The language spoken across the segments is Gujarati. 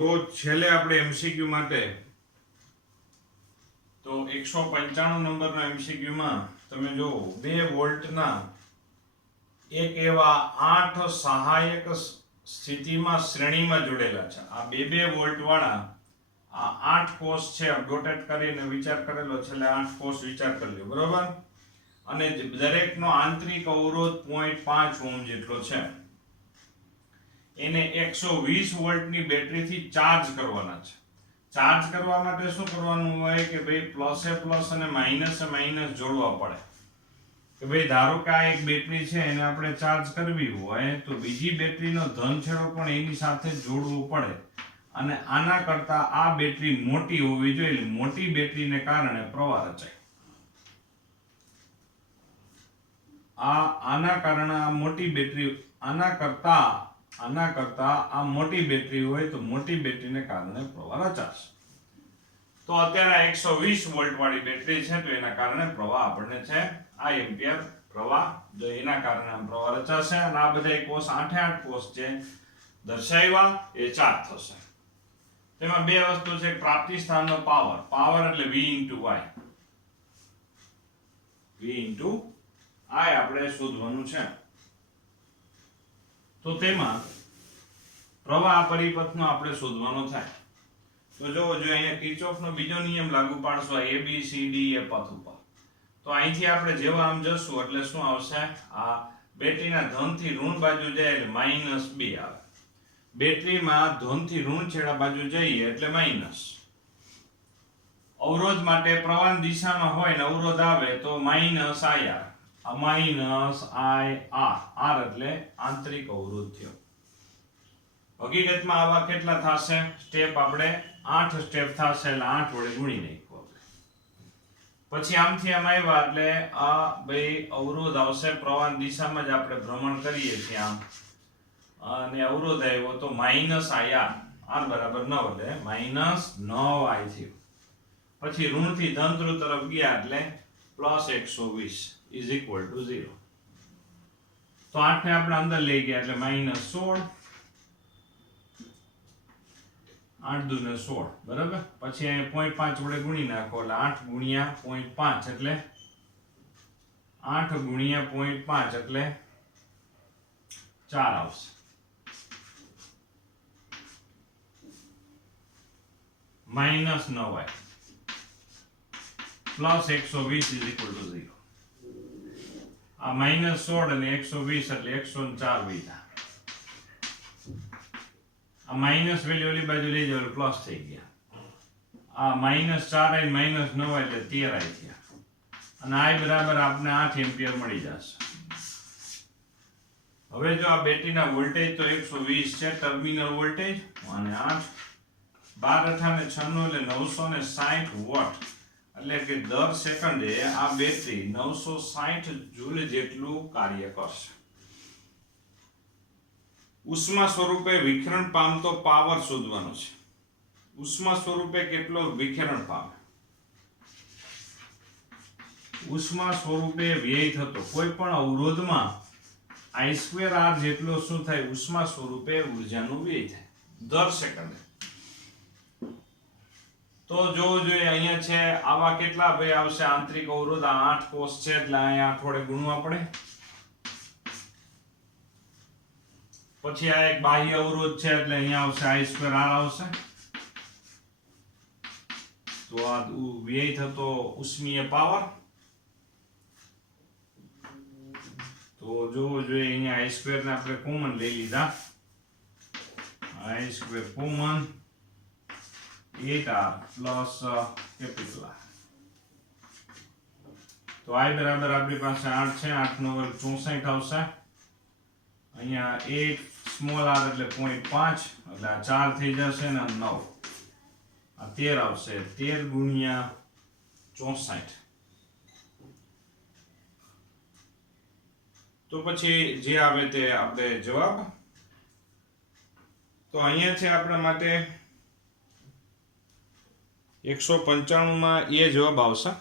તો છેલ્લે આપણે એમસીક્યુ માટે તો 195 નંબરના એમસીક્યુમાં તમે જો 2 વોલ્ટના એક એવા 8 સહાયક સ્થિતિમાં શ્રેણીમાં જોડેલા છે. આ 2 વોલ્ટ વાળા આ 8 કોષ છે, ડોટેટ કરીને વિચાર કરેલો છેલ્લે 8 કોષ વિચાર કરી લ્યો, બરોબર. અને દરેકનો આંતરિક અવરોધ 0.5 ઓહ્મ જેટલો છે. એને 120 વોલ્ટની બેટરીથી ચાર્જ કરવાના છે. ચાર્જ કરવા માટે શું કરવાનું હોય કે ભાઈ પ્લસે પ્લસ અને માઇનસે માઇનસ જોડવા પડે. કે ભાઈ ધારો કે આ એક બેટરી છે, એને આપણે ચાર્જ કરવી હોય તો બીજી બેટરીનો ધન છેડો પણ એની સાથે જોડવો પડે. અને આના કરતા આ બેટરી મોટી હોવી જોઈએ. મોટી બેટરીને કારણે પ્રવાહ રચાય. આના કારણે આ મોટી બેટરી આના કરતા આ મોટી બેટરી હોય તો મોટી બેટરીને કારણે પ્રવાહ રચાશે. તો અત્યારે 120 વોલ્ટ વાળી બેટરી છે, તો એના કારણે પ્રવાહ આપણને છે આ એમ્પિયર પ્રવાહ, જો એના કારણે આમ પ્રવાહ રચાશે. અને આ બધા કોષ 8 કોષ છે દર્શાવ્યા એ ચાર્જ થશે. તેમાં બે વસ્તુ છે. પ્રાપ્તિ સ્થાનનો પાવર એટલે V * I આપણે શોધવાનું છે. તો તેમાં પ્રવાહ પરિપથનો આપણે શોધવાનો થાય. તો જો અહીંયા કિર્ચોફનો બીજો નિયમ લાગુ પાડશો A B C D એ પથ ઉપર, તો અહીંથી આપણે જેવા આમ જશું એટલે શું આવશે? આ બેટરીના ધનથી ઋણ બાજુ જાય એટલે -2 આવે. બેટરીમાં ધનથી ઋણ છેડા બાજુ જઈએ એટલે માઇનસ. અવરોધ માટે પ્રવાહ દિશામાં હોય ને અવરોધ આવે તો -IR. આ -IR, R એટલે આંતરિક અવરોધ થયો. હકીકતમાં આવા કેટલા થશે સ્ટેપ? આપણે 8 સ્ટેપ થશે એટલે 8 વડે ગુણી નાખવું આપણે. પછી આમથી આમ આવ્યા એટલે આ બે અવરોધ આવશે. પ્રવાહ દિશામાં જ આપણે ભ્રમણ કરીએ છીએ આમ, અને અવરોધ આવ્યો તો -IR, R બરાબર 9 એટલે -9I થયું. પછી ઋણથી ધન ધ્રુવ તરફ ગયા એટલે +120 = 0. તો 8 ને આપણે અંદર લઈ ગયા એટલે -16, 8 દુ ને 16, બરાબર. પછી અહીં 0.5 વડે ગુણી નાખો એટલે 8 ગુણ્યા 0.5 એટલે 8 ગુણ્યા 0.5 એટલે 4 આવશે. -9I +120 = 0. આ -16 અને 120 એટલે 104 વૈધા. આ માઇનસ વેલ્યુ ઓલી બાજુ લઈ જાવ એટલે પ્લસ થઈ ગયા. આ -4I - 9I એટલે 13I થયા. અને I બરાબર આપણે 8 એમ્પિયર મળી જશે. હવે જો આ બેટરીના વોલ્ટેજ તો 120 છે ટર્મિનલ વોલ્ટેજ, અને 8 12 × 96 એટલે 960 વોટ. એટલે કે દર સેકન્ડે આ બેટરી 960 જૂલ જેટલું કાર્ય કરશે. ઉષ્મા સ્વરૂપે વિખેરણ પામતો પાવર શોધવાનો છે. ઉષ્મા સ્વરૂપે કેટલો વિખેરણ પામે? ઉષ્મા સ્વરૂપે વ્યય થતો કોઈ પણ અવરોધમાં I2R જેટલો શું થાય? ઉષ્મા સ્વરૂપે ઊર્જાનો વ્યય થાય દર સેકન્ડે. તો જો જોઈએ અહીંયા છે આવા કેટલા ભાઈ આવશે આંતરિક અવરોધ? આ 8 કોષ છે એટલે અહીંયા 8 વડે ગુણવા પડે. પછી આ એક બાહ્ય અવરોધ છે એટલે અહીંયા આવશે I2R આવશે. તો આ વ્યય થતો ઉષ્મીય પાવર. તો જો જોઈએ અહીંયા I2 ને આપણે કોમન લઈ લીધા. I2 common 8R plus capital R. તો I બરાબર આપણી પાસે 8 છે, 8 નો વર્ગ 64 આવશે. અહીંયા 8 સ્મોલ r એટલે 0.5 એટલે આ 4 થઈ જશે ને 9 આ 13 આવશે. 13 ગુણ્યા 64. તો પછી જે આવે તે આપણે જવાબ. તો અહીંયા છે આપણા માટે 195 માં એ જવાબ આવશે.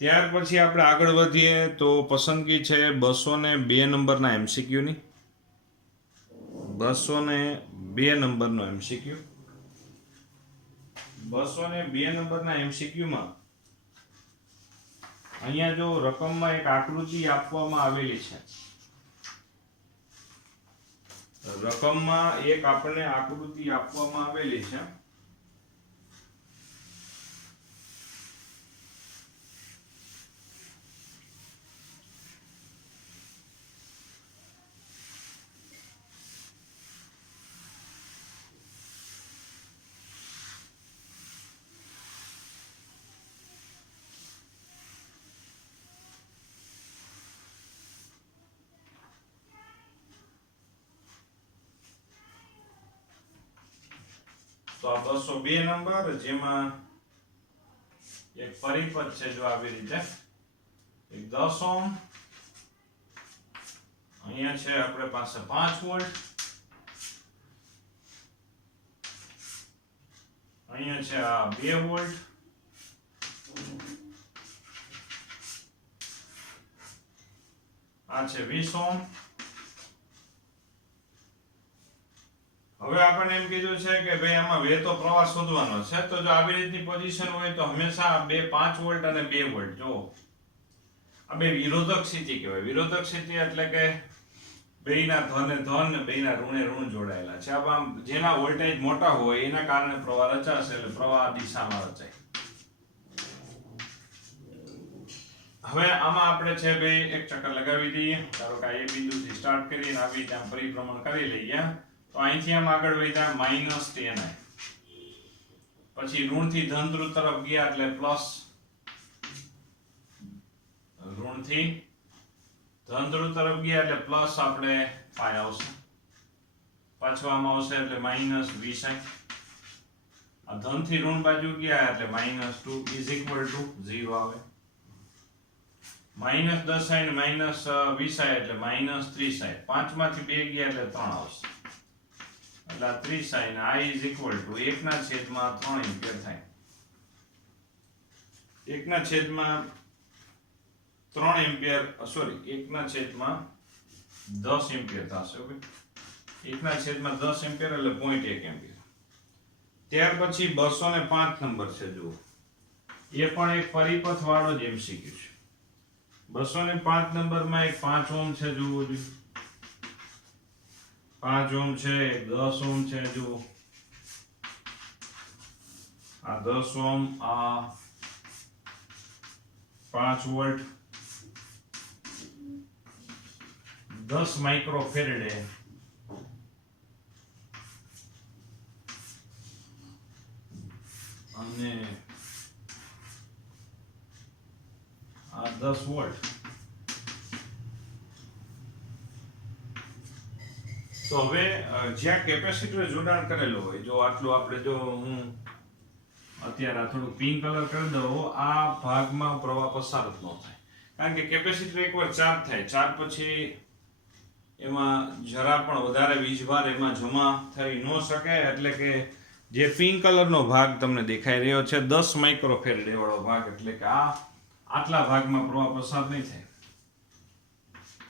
ત્યાર પછી આપણે આગળ વધીએ તો પસંદગી છે 202 નંબરના એમસીક્યુની. 202 નંબરનો એમસીક્યુ. 202 નંબરના એમસીક્યુમાં અહીંયા જો રકમમાં એક આકૃતિ આપવામાં આવેલી છે. રકમમાં એક આપણને આકૃતિ આપવામાં આવેલી છે. તો આ 202 નંબર જેમાં એક પરિપથ છે જો આવી રીતે એક 10 ઓહ્મ, અહીંયા છે આપણે પાસે 5 વોલ્ટ, અહીંયા છે આ 2 વોલ્ટ, આ છે 20 ઓહ્મ. હવે આપણને એમ કીધું છે કે ભાઈ આમાં વહેતો પ્રવાહ શોધવાનો છે. તો જો આવી રીતની પોઝિશન હોય તો હંમેશા 5 વોલ્ટ અને 2 વોલ્ટ જો આ બે વિરોધક સ્થિતિ કહેવાય. વિરોધક સ્થિતિ એટલે કે બેયના ધન ધન ને બેયના ઋણે ઋણ જોડાયેલા છે. આમ જેના વોલ્ટેજ મોટા હોય એના કારણે પ્રવાહ રચાશે એટલે પ્રવાહ દિશામાં રચાય. હવે આમાં આપણે છે ભાઈ એક ચક્કર લગાવી દઈએ. ધારો કે આ બિંદુથી સ્ટાર્ટ કરીને આવી રીતે આમ પરિભ્રમણ કરી લઈએ. તો અહીંથી આમ આગળ વધ્યા -10i, પછી ઋણથી ધન ધ્રુવ તરફ ગયા એટલે પ્લસ, ઋણથી ધન ધ્રુવ તરફ ગયા એટલે પ્લસ આપણે 5 આવશે, પાછું આમ આવશે એટલે -20i. આ ધનથી ઋણ બાજુ ગયા એટલે -2 ઇઝ ઇક્વલ ટુ 0 આવે. -10i ને -20i એટલે -30i. 5 માંથી 2 ગયા એટલે 3 આવશે એટલે 30i ને i is equal to 1/3 ampere થાય. 1/3 એમ્પિયર સોરી 1/10 એમ્પિયર થશે. ઓકે, 1/10 એમ્પિયર એટલે 0.1 એમ્પિયર. ત્યાર પછી 205 નંબર છે જુઓ, એ પણ એક પરિપથ વાળો જ એમસીક્યુ છે. 205 નંબરમાં એક 5 ઓહ્મ છે જુઓ, 5 ઓહ્મ છે, 10 ઓહ્મ છે જુઓ. આ 10 ઓહ્મ, આ 5 વોલ્ટ, 10 માઇક્રોફેરેડે અને આ 10 વોલ્ટ. તો હવે જ્યાં કેપેસિટર જોડાણ કરેલું હોય, જો આટલું આપણે જો હું અત્યારે આ થોડું પિંક કલર કરી દઉં, આ ભાગમાં પ્રવાહ પસાર જ ન થાય. કારણ કે કેપેસિટર એકવાર ચાર્જ થાય, ચાર્જ પછી એમાં જરા પણ વધારે વીજભાર એમાં જમા થઈ ન શકે. એટલે કે જે પિંક કલરનો ભાગ તમને દેખાઈ રહ્યો છે 10 માઇક્રોફેરેડે વાળો ભાગ, એટલે કે આટલા ભાગમાં પ્રવાહ પસાર નહીં થાય.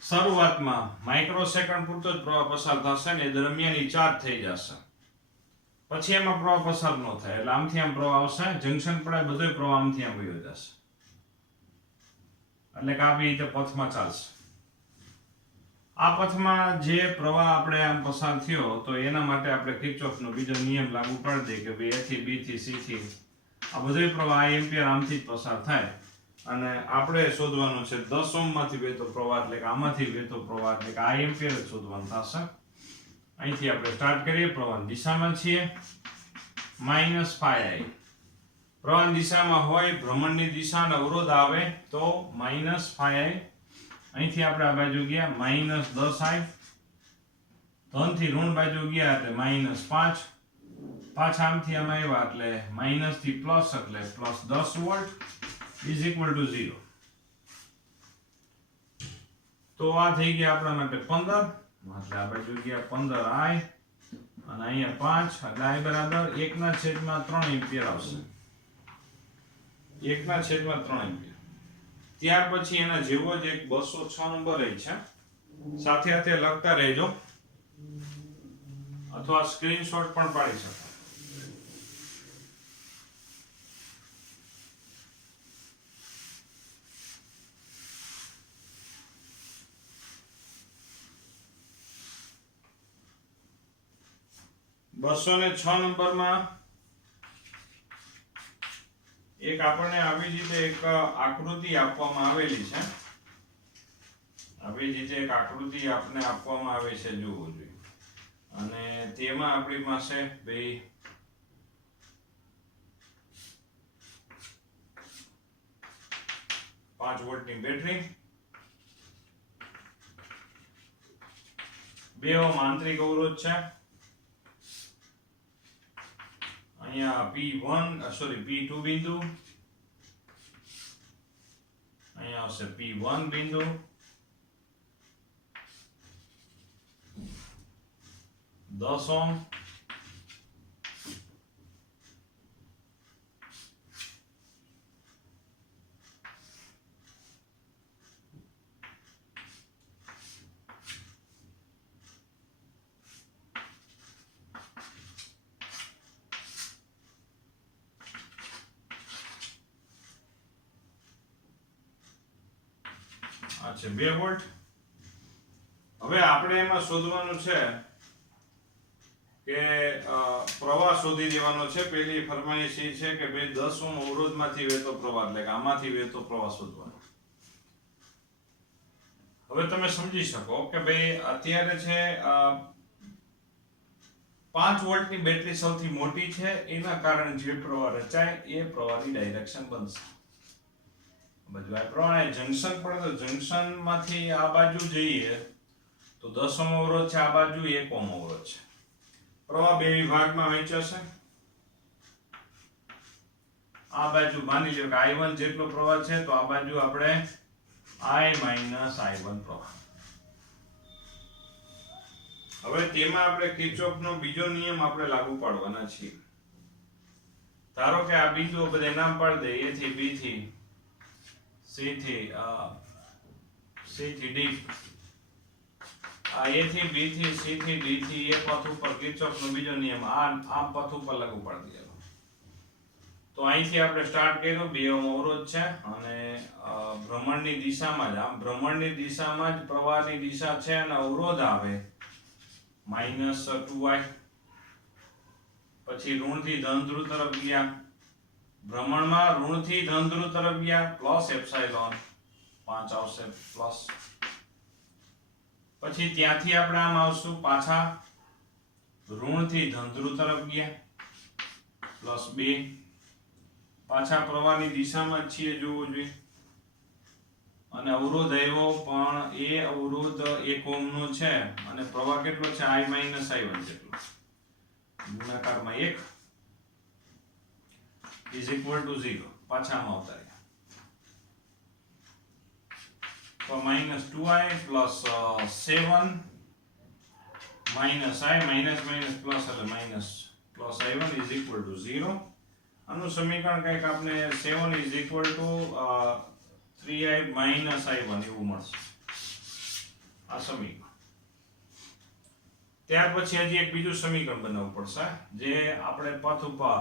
શરૂઆતમાં માઇક્રોસેકન્ડ પૂરતો જ પ્રવાહ પસાર થશે ને એ દરમિયાન ઈ ચાર્જ થઈ જશે, પછી એમાં પ્રવાહ પસાર ન થાય. એટલે આમથી આમ પ્રવાહ આવશે, જંકશન પડે બધો પ્રવાહ આમથી આમ વયો જશે. એટલે કે આવી રીતે પથમાં ચાલશે. આ પથમાં જે પ્રવાહ આપણે આમ પસાર થયો તો એના માટે આપણે કિર્ચોફનો બીજો નિયમ લાગુ કરી દઈએ કે ભાઈ A થી B થી C થી આ બધો પ્રવાહ આ એમ્પિયર આમથી જ પસાર થાય. અને આપણે શોધવાનું છે 10 ઓહ્મ માંથી વહેતો પ્રવાહ, એટલે કે આમાંથી વહેતો પ્રવાહ, એટલે કે આ એમ્પિયર જ શોધવાનું થશે. અહીંથી આપણે સ્ટાર્ટ કરીએ. પ્રવાહની દિશામાં છીએ -5i. પ્રવાહની દિશામાં હોય, ભ્રમણની દિશાનો અવરોધ આવે તો -5i. અહીંથી આપણે આ બાજુ ગયા -10i, ધનથી ઋણ બાજુ ગયા એટલે -5, પાછા આમથી આમ આવ્યા એટલે માઇનસ થી પ્લસ એટલે +10 વોલ્ટ ઇઝ ઇક્વલ ટુ 0. તો આ થઈ ગયા આપણા માટે 15, એટલે આ બાજુ ગયા 15i અને અહીંયા 5 એટલે i બરાબર 1/3 એમ્પિયર આવશે. 1/3 એમ્પિયર. ત્યાર પછી એના જેવો જ એક 206 નંબર છે, સાથે સાથે લખતા રહેજો. અથવા સ્ક્રીનશોટ પણ પાડી શકો. $206 નંબરમાં એક આપણને આવી રીતે એક આકૃતિ આપવામાં આવેલી છે. આવી રીતે એક આકૃતિ આપને આપવામાં આવે છે, જોવું જોઈએ. અને તેમાં આપણી પાસે બે 5 વોલ્ટની બેટરી, 2 ઓહ્મ આંતરિક અવરોધ છે. અહીંયા P2 બિંદુ, અહીંયા આવશે P1 બિંદુ, $10 ઓહ્મ, આ છે 2 વોલ્ટ. હવે આપણે એમાં શોધવાનું છે કે પ્રવાહ શોધી દેવાનો છે. પહેલી ફરમાઈશ એ છે કે ભાઈ 10 ઓહ્મ અવરોધમાંથી વહેતો પ્રવાહ, એટલે કે આમાંથી વહેતો પ્રવાહ શોધવાનો. હવે તમે સમજી શકો કે ભાઈ અત્યારે છે 5 વોલ્ટની બેટરી સૌથી મોટી છે, એના કારણે જે પ્રવાહ રચાય એ પ્રવાહની ડાયરેક્શન બનશે. બધું આ પ્રમાણે જંકશન પડે તો જંકશનમાંથી આ બાજુ જઈએ તો 10 ઓહ્મ અવરોધ છે, આ બાજુ 1 ઓહ્મ અવરોધ છે. પ્રવાહ બે વિભાગમાં વહેંચાશે. આ બાજુ માની લો કે I1 જેટલો પ્રવાહ છે, તો આ બાજુ આપણે I-I1 પ્રવાહ. હવે તેમાં આપણે કિર્ચોફનો બીજો નિયમ આપણે લાગુ પાડવાના છીએ. ધારો કે આ બિંદુઓ બધા નામ પાડી દે, A થી B થી C થી D. આ A થી B થી C થી D થી એ પથ ઉપર કિર્ચોફનો બીજો નિયમ આ પથ ઉપર લાગુ પાડી દેવાનો. તો અહીંથી આપણે સ્ટાર્ટ કર્યો, 2 ઓહ્મ અવરોધ છે અને ભ્રમણની દિશામાં જ, આમ ભ્રમણની દિશામાં જ પ્રવાહની દિશા છે અને અવરોધ આવે -2I. પછી ઋણથી ધન ધ્રુવ તરફ ગયા, ભ્રમણમાં ઋણથી ધન ધ્રુવ તરફ ગયા, પ્લસ એપ્સાઇલોન 5 આવશે પ્લસ. પછી ત્યાંથી આપણે આમ આવશું, પાછા ઋણથી ધન ધ્રુવ તરફ ગયા, +2. પાછા પ્રવાહની દિશામાં જ છીએ, જોવું જોઈએ. અને અવરોધ આવ્યો પણ એ અવરોધ 1 ઓહ્મનો છે અને પ્રવાહ કેટલો છે, I-I1 જેટલો, ગુણાકારમાં 1 = 0. પાછા આમાં આવતા રહ્યા તો -2I + 7 -I પ્લસ એટલે +I1 = 0. આનું સમીકરણ કંઈક આપણે 7 = 3I - I1 એવું મળશે આ સમીકરણ. ત્યાર પછી હજી એક બીજું સમીકરણ બનાવવું પડશે, જે આપણે પથ ઉપર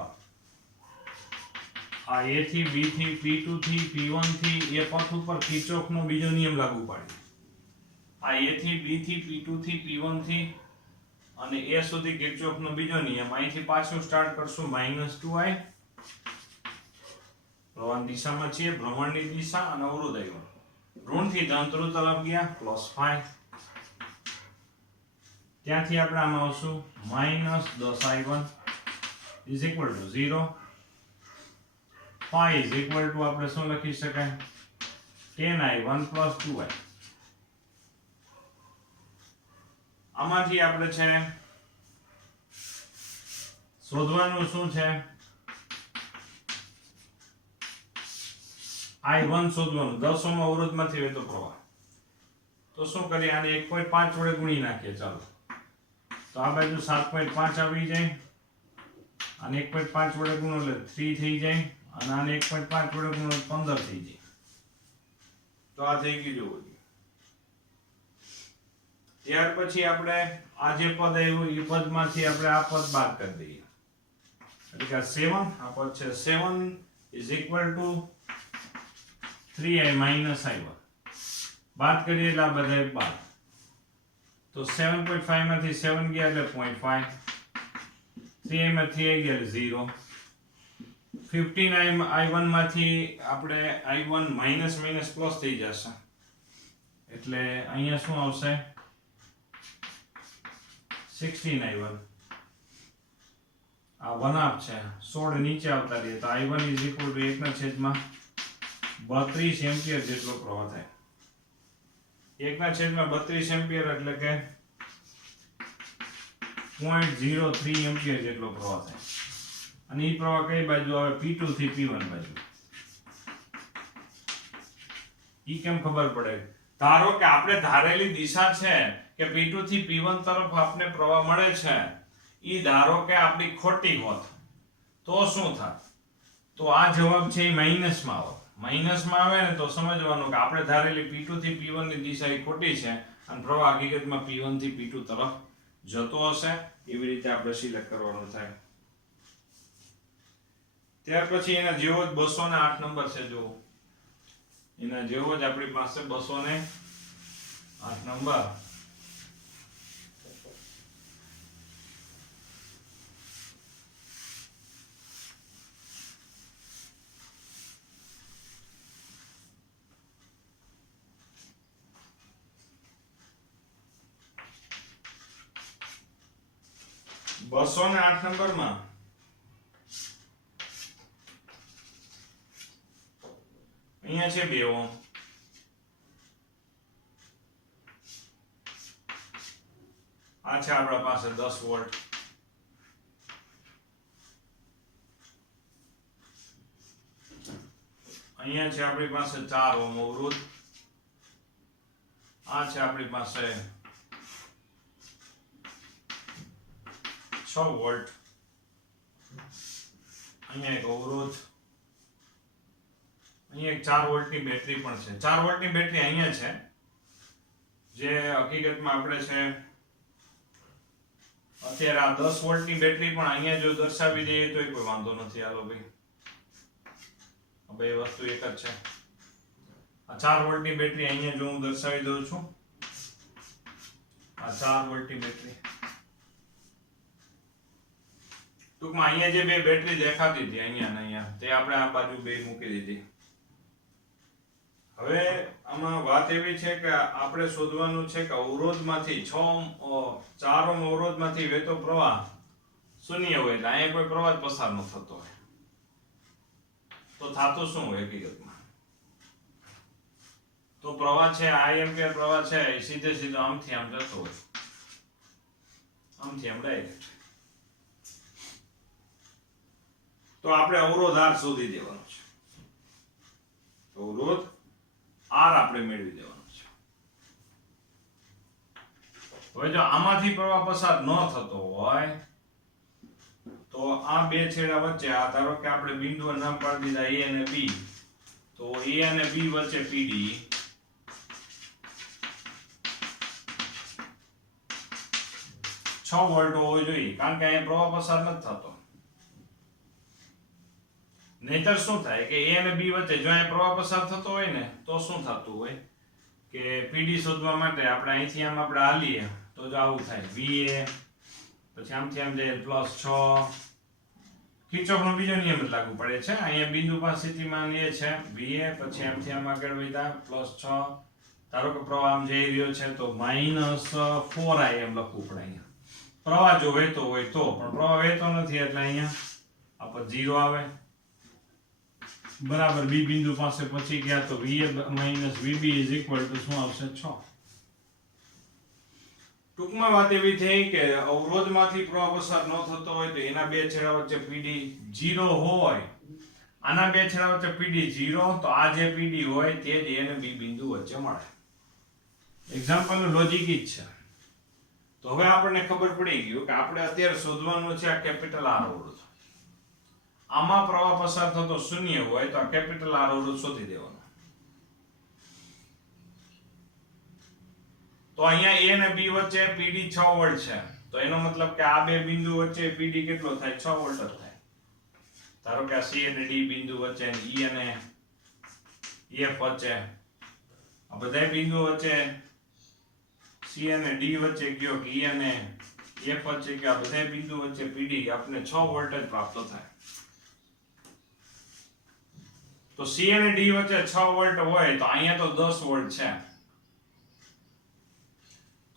આ A થી B થી P2 થી P1 થી એ પથ ઉપર કિર્ચોફનો બીજો નિયમ લાગુ પાડીએ. આ A થી B થી P2 થી P1 થી અને એ સુધી કિર્ચોફનો બીજો નિયમ. અહીંથી પાછું સ્ટાર્ટ કરશું -2I. પ્રવાહની દિશામાં છીએ, ભ્રમણની દિશા અને અવરોધ આવ્યો. ઋણથી ધન ધ્રુવ તરફ ગયા, +5. ત્યાંથી આપણે આમાં આવશું -10I1 = 0. phi = આપણે શું લખી શકાય, 10I1 + 2I. આમાંથી આપણે છે શોધવાનું શું છે, I1 શોધવાનું, 10 ઓહ્મ અવરોધમાંથી વહેતો પ્રવાહ. તો શું કરીએ, આને 1.5 વડે ગુણી નાખીએ. ચાલો, તો આ બાજુ 7.5 આવી જાય, અને 1.5 વડે ગુણો એટલે 3 થઈ જાય, અને આને 1.5 વડે ગુણો 15 થઈ જાય. તો આ થઈ ગયું. જોવું, ત્યાર પછી આપણે આ જે પદ આવ્યું એ પદમાંથી આપણે આ પદ બાદ કરી દઈએ, એટલે કે 7 આ પદ છે 7 is equal to 3i minus i1 બાદ કરીએ એટલે આ બધા બાદ, તો 7.5 માંથી 7 ગયા એટલે 0.5, 3i માં 3i ગયા એટલે 0, 15 i1 માંથી આપણે i1 માઇનસ માઇનસ પ્લસ થઈ જશે, એટલે અહીંયા શું આવશે 16i1, આ 1 હાફ છે 16 નીચે આવતા રહીએ તો i1 ઇઝ ઇક્વલ ટુ 1 ના છેદમાં 32 એમ્પિયર જેટલો પ્રવાહ થાય, 1 ના છેદમાં 32 એમ્પિયર એટલે કે 0.03 એમ્પિયર જેટલો પ્રવાહ થાય, અને એ પ્રવાહ કઈ બાજુ આવે P2 થી P1 બાજુ. ઈ કેમ ખબર પડે? ધારો કે આપણે ધારેલી દિશા છે કે P2 થી P1 તરફ આપણે પ્રવાહ મળે છે, ઈ ધારો કે આપણી ખોટી હોત તો શું થાત? તો આ જવાબ છે એ માઇનસમાં આવે. માઇનસમાં આવે ને તો સમજવાનું કે આપણે ધારેલી P2 થી P1 ની દિશા એ ખોટી છે અને પ્રવાહ હકીકતમાં P1 થી P2 તરફ જતો હશે, એવી રીતે આપણે સિલેક્ટ કરવાનું થાય. ત્યાર પછી એના જેવો જ 208 નંબર છે, જો એના જેવો જ આપણી પાસે 208 નંબર. બસો ને 8 નંબરમાં અહીંયા છે 2 ઓહ્મ, આ છે આપણા પાસે 10 વોલ્ટ, અહીંયા છે આપણી પાસે 4 ઓહ્મ અવરોધ, આ છે આપણી પાસે 6 વોલ્ટ, અહીંયા એક અવરોધ, અહીંયા એક 4 વોલ્ટની બેટરી પણ છે. 4 વોલ્ટની બેટરી અહીંયા છે, જે હકીકતમાં આપણે છે અત્યારે આ 10 વોલ્ટની બેટરી પણ અહીંયા જો દર્શાવી દઈએ તો કોઈ વાંધો નથી. હાલો ભાઈ, બે વસ્તુ એક જ છે. આ 4 વોલ્ટની બેટરી અહીંયા જો હું દર્શાવી દઉં છું, આ 4 વોલ્ટની બેટરી, ટૂંકમાં અહીંયા જે બે બેટરી દેખાતી હતી અહીંયા ને અહીંયા, તે આપણે આ બાજુ બે મૂકી દીધી. હવે આમાં વાત એવી છે કે આપણે શોધવાનું છે કે અવરોધમાંથી 4 ઓહ્મ અવરોધમાંથી વહેતો પ્રવાહ શૂન્ય હોય, એટલે અહીંયા કોઈ પ્રવાહ પસાર ન થતો હોય તો થાતું શું હોય હકીકતમાં? તો પ્રવાહ છે આ એમ્પિયર પ્રવાહ છે એ સીધે સીધો આમથી આમ જતો હોય, આમથી આમ ડાયરેક્ટ. તો આપણે અવરોધ R શોધી દેવાનો છે, અવરોધ R આપણે મેળવી દેવાનો છે. હવે જો આમાંથી પ્રવાહ પસાર ન થતો હોય તો આ બે છેડા વચ્ચે, આ ધારો કે આપણે બિંદુઓ નામ પાડી દીધા A અને B, તો A અને B વચ્ચે PD, છ વોલ્ટ હોવો જોઈએ, કારણ કે અહીંયા પ્રવાહ પસાર નથી થતો. નહીતર શું થાય કે A અને B વચ્ચે જો અહીંયા પ્રવાહ પસાર થતો હોય ને તો શું થતું હોય કે PD શોધવા માટે આપણે અહીંથી આમ આપણે હાલીએ તો જો આવું થાય, VA પછી આમથી આમ જાય +6. કિર્ચોફનો બીજો નિયમ જ લાગુ પડે છે. અહીંયા બિંદુ પાસે સ્થિતિમાન એ છે VA, પછી આમથી આમ આગળ વધ્યા +6. ધારો કે પ્રવાહ આમ જઈ રહ્યો છે તો -4i એમ લખવું પડે. અહીંયા પ્રવાહ જો વહેતો હોય તો, પણ પ્રવાહ વહેતો નથી એટલે અહીંયા આ પર 0 આવે. બરાબર બી બિંદુ પાસે પહોંચી ગયા તો VA - VB શું આવશે 6. ટૂંકમાં વાત એવી થઈ કે અવરોધમાંથી પ્રવાહ પસાર ન થતો હોય તો એના બે છેડા વચ્ચે PD 0 હોય, આના બે છેડા વચ્ચે PD 0, તો આ જે PD હોય તે જ A અને B બિંદુ વચ્ચે મળે. એક્ઝામ્પલનું લોજિક ઈ જ છે. તો હવે આપણને ખબર પડી ગયું કે આપણે અત્યારે શોધવાનું છે આ કેપિટલ R અવરોધ. આમાં પ્રવાહ પસાર થતો શૂન્ય હોય તો આ કેપિટલ R અવરોધ શોધી દેવાનો. તો અહીંયા A અને B વચ્ચે PD 6 વોલ્ટ છે, તો એનો મતલબ કે આ બે બિંદુ વચ્ચે PD કેટલો થાય? 6 વોલ્ટ જ થાય. ધારો કે આ C અને D બિંદુ વચ્ચે E અને F વચ્ચે આ બધા બિંદુ વચ્ચે C અને D વચ્ચે કયો કે E અને F વચ્ચે કે આ બધા બિંદુ વચ્ચે PD આપણે 6 વોલ્ટ જ પ્રાપ્ત થાય. તો C અને D વચ્ચે 6 વોલ્ટ હોય તો અહીંયા તો 10 વોલ્ટ છે.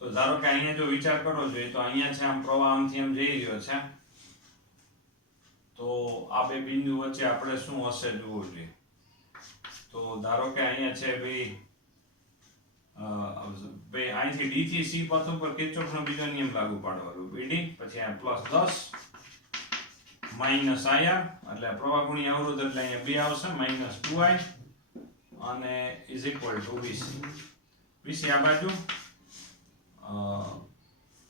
તો ધારો કે અહીંયા જો વિચાર કરો જોઈએ તો અહીંયા છે આમ પ્રવાહ આમથી આમ જઈ રહ્યો છે, તો આ બે બિંદુ વચ્ચે આપણે શું હશે જોવું જોઈએ. તો ધારો કે અહીંયા છે ભાઈ અહીંથી D થી C પથ ઉપર કિર્ચોફનો બીજો નિયમ લાગુ પાડવાનો. PD પછી આ +10 માઈનસ IR એટલે પ્રવાહ ગુણ્યા અવરોધ એટલે અહીંયા 2 આવશે -2I અને is equal to VC. VC આ બાજુ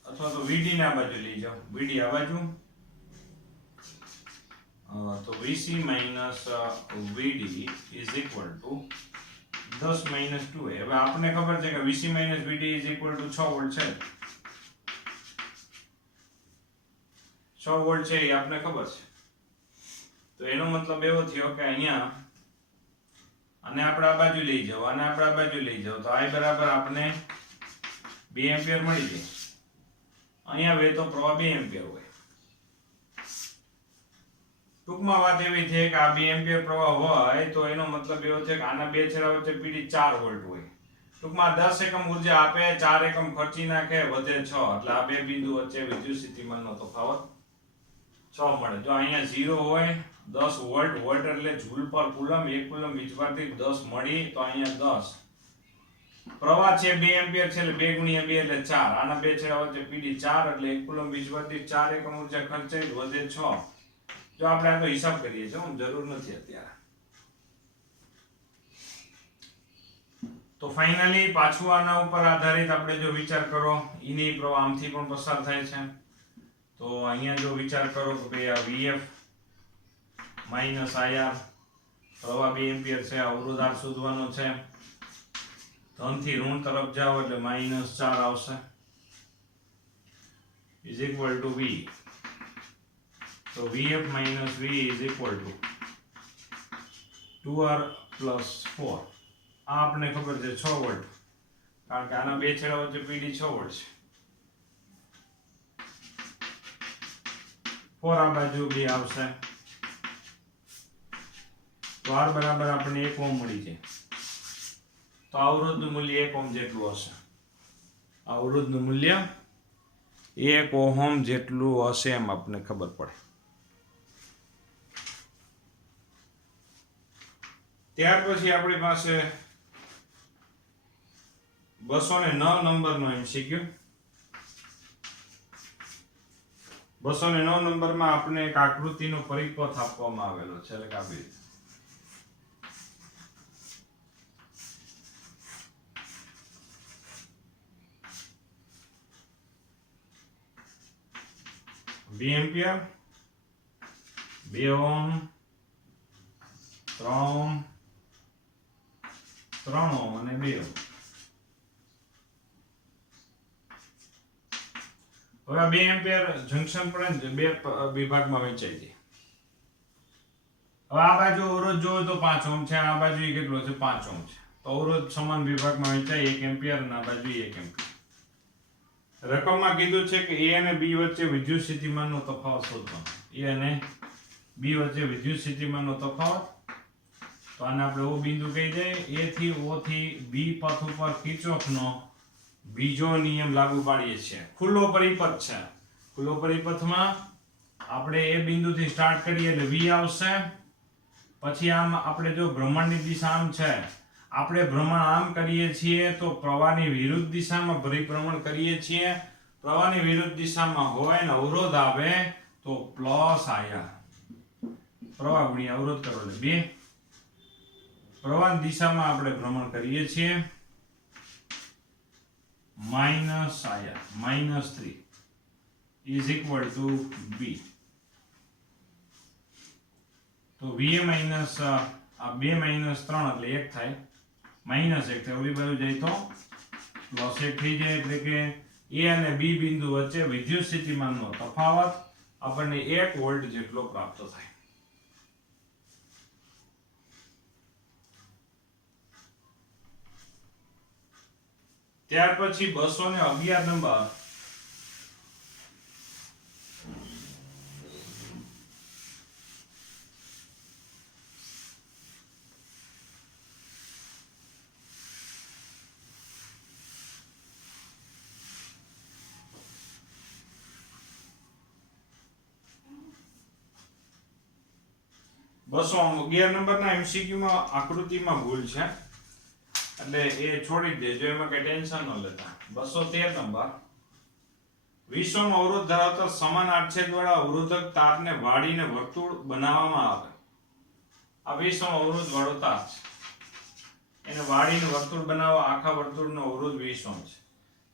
અથવા તો VD ના બાજુ લઈ જાઓ, VD આ બાજુ, તો VC minus VD is equal to 10 - 2. હવે આપણને ખબર છે કે VC minus VD is equal to 6 volt છે. 6 વોલ્ટ છે એ આપણને ખબર છે. તો એનો મતલબ એવો થયો કે અહીંયા અને આપણે આ બાજુ લઈ જાઓ અને આપણે આ બાજુ લઈ જાઓ તો I બરાબર આપણે 2 એમ્પિયર મળી જાય. અહીંયા વહેતો પ્રવાહ 2 એમ્પિયર હોય. ટૂંકમાં વાત એવી છે કે આ 2 એમ્પિયર પ્રવાહ હોય તો એનો મતલબ એવો છે કે આના બે છેડા વચ્ચે PD 4 વોલ્ટ હોય. ટૂંકમાં 10 એકમ ઉર્જા આપે, 4 એકમ ખર્ચી નાખે, વધે 6, એટલે આ બે બિંદુ વચ્ચે વિદ્યુત સ્થિતિમાનનો તફાવત 6 મળે. જો અહીંયા 0 હોય 10 વોલ્ટ, વોલ્ટ એટલે જૂલ પર કુલમ, 1 કુલમ વીજભારથી 10 મળી, તો અહીંયા 10 પ્રવાહ છે 2 એમ્પિયર છે એટલે 2 ગુણ્યા 2 એટલે 4. આના બે છેડા વચ્ચે PD 4 એટલે 1 કુલમ વીજભારથી 4 એકમ ઉર્જા ખર્ચાઈ, વધે 6. જો આપણે આ તો હિસાબ કરીએ છીએ, જરૂર નથી અત્યારે. તો ફાઇનલી પાછું આના ઉપર આધારિત આપણે જો વિચાર કરો, ઈની પ્રવાહ આમથી પણ પસાર થાય છે. તો અહીંયા જો વિચાર કરો કે ભાઈ આ VF માઈનસ IR પ્રવાહ 2 એમ્પિયર છે, અવરોધ R શોધવાનો છે. ધનથી ઋણ તરફ જાઓ એટલે -4 આવશે ઇઝ ઇક્વલ ટુ V. તો VF minus V is equal to 2R plus 4. આ આપણને ખબર છે 6 વોલ્ટ, કારણ કે આના બે છેડા વચ્ચે PD 6 વોલ્ટ છે. 4 આ બાજુ 2 આવશે તો R બરાબર આપણને 1 ઓહમ મળી જાય. તો અવરોધનું મૂલ્ય 1 ઓહમ જેટલું હશે. અવરોધનું મૂલ્ય 1 ઓહમ જેટલું હશે એમ આપણને ખબર પડે. ત્યાર પછી આપણી પાસે 209 નંબરનો MCQ. 209 નંબરમાં આપણે એક આકૃતિનો પરિપથ આપવામાં આવેલો છે, એટલે કે આવી રીતે. બે એમ્પિયર, 2 ઓહમ, 3 ઓહમ, 3 ઓહમ અને 2 ઓહમ. હવે આ 2 એમ્પિયર જંકશન પર બે વિભાગમાં વહેંચાઈ છે. હવે આ બાજુ અવરોધ જોવો તો 5 ઓહમ છે, આ બાજુ કેટલો છે? 5 ઓહમ છે. તો અવરોધ સમાન વિભાગમાં વહેંચાય, 1 એમ્પિયર અને આ બાજુ 1 એમ્પિયર. રકમમાં કીધું છે કે A અને B વચ્ચે વિદ્યુત સ્થિતિમાનનો તફાવત શોધવાનો. A અને B વચ્ચે વિદ્યુત સ્થિતિમાનનો તફાવત. તો આને આપણે O બિંદુ કહી દઈએ. A થી O થી B પથ ઉપર કિર્ચોફનો બીજો નિયમ લાગુ પાડીએ છીએ. ખુલ્લો પરિપથ છે. ખુલ્લો પરિપથમાં આપણે A બિંદુથી સ્ટાર્ટ કરીએ એટલે V આવશે. પછી આમ આપણે જો ભ્રમણની દિશા આમ છે, આપણે ભ્રમણ આમ કરીએ છીએ તો પ્રવાહની વિરુદ્ધ દિશામાં પરિભ્રમણ કરીએ છીએ. પ્રવાહની વિરુદ્ધ દિશામાં હોય ને અવરોધ આવે તો +IR. પ્રવાહ ગુણ્યા અવરોધ કરો એટલે 2. પ્રવાહની દિશામાં આપણે ભ્રમણ કરીએ છીએ -IR -3 is equal to B. તો VA માઈનસ આ 2 - 3 એટલે 1 થાય, -1 થાય. ઓલી બાજુ જાય તો લોસેટ થઈ જાય એટલે કે એ અને બી બિંદુ વચ્ચે વિદ્યુત સ્થિતિમાનનો તફાવત આપણને 1 વોલ્ટ જેટલો પ્રાપ્ત થાય. ત્યાર પછી 211 નંબર નંબરના MCQ માં આકૃતિમાં ભૂલ છે એટલે એ છોડી દેજો, એમાં કઈ ટેન્શન ન લેતા. 213 નંબર 20 ઓહ્મ અવરોધ ધરાવતા સમાન આડછેદ વાળા અવરોધક તારને વાળીને વર્તુળ બનાવવામાં આવે. આ 20 ઓહ્મ અવરોધ વાળો તાર છે, એને વાળીને વર્તુળ બનાવવા આખા વર્તુળનો અવરોધ 20 ઓહ્મ છે.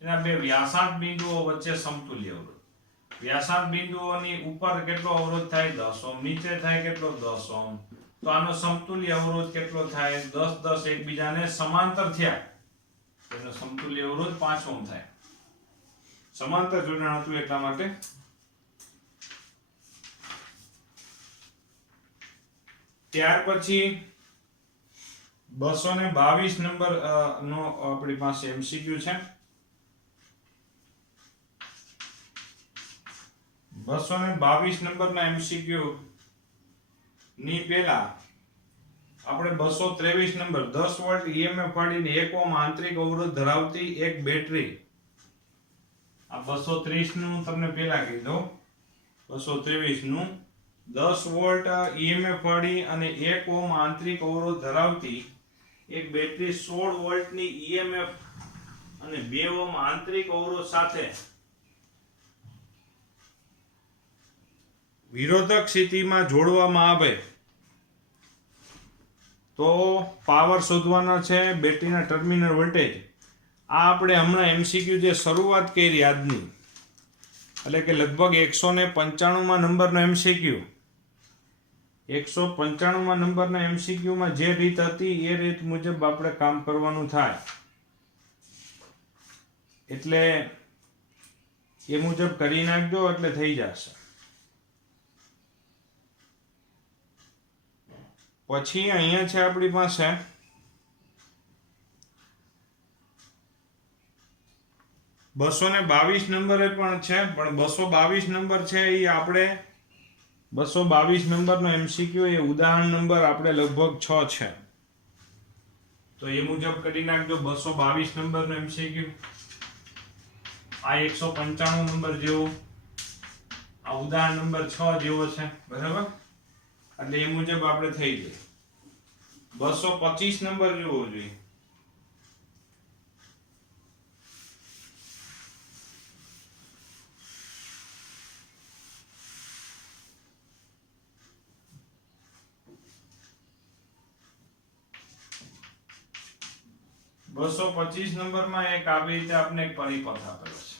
એના બે વ્યાસાર્ધ બિંદુઓ વચ્ચે સમતુલ્ય અવરોધ. વ્યાસાર્ધ બિંદુઓની ઉપર કેટલો અવરોધ થાય? 10 ઓહ્મ. નીચે થાય કેટલો? 10 ઓહ્મ. તો આનો સમતુલ્ય અવરોધ કેટલો થાય? 10 10 એકબીજાને સમાંતર થયા, એનો સમતુલ્ય અવરોધ 5 ઓહ્મ થાય. સમાંતર જોડાણ હતું એટલા માટે. ત્યાર પછી 222 નંબર નો આપણી પાસે MCQ છે. 222 નંબરના MCQ ની પહેલા આપણે 223 નંબર 10 વોલ્ટ EMF વાળીને 1 ઓહ્મ આંતરિક અવરોધ ધરાવતી એક બેટરી. આ 230 નું તમને પહેલા કીધું. 223 નું 10 વોલ્ટ EMF વાળી અને 1 ઓહ્મ આંતરિક અવરોધ ધરાવતી એક બેટરી 16 વોલ્ટની EMF અને 2 ઓહ્મ આંતરિક અવરોધ સાથે વિરોધક સ્થિતિમાં જોડવામાં આવે તો પાવર શોધવાનો છે, બેટરીના ટર્મિનલ વોલ્ટેજ. આ આપણે હમણાં MCQ જે શરૂઆત કરી આજની, એટલે કે લગભગ 195માં નંબરનો MCQ, 195માં નંબરના MCQ માં જે રીત હતી એ રીત મુજબ આપણે કામ કરવાનું થાય. એટલે એ મુજબ કરી નાખજો એટલે થઈ જશે. પછી અહીંયા છે આપણી પાસે 222 નંબરે પણ છે, પણ 222 નંબર છે એ આપણે 222 નંબરનો MCQ એ ઉદાહરણ નંબર આપણે લગભગ 6 છે, તો એ મુજબ કરી નાખજો. 222 નંબરનો MCQ આ 195 નંબર જેવો, આ ઉદાહરણ નંબર 6 જેવો છે, બરાબર? એટલે એ મુજબ આપણે થઈ જાય. 225 નંબર જેવો જોઈએ. બસો 25 નંબરમાં એક આવી રીતે આપણે એક પરિપથ આપેલો છે.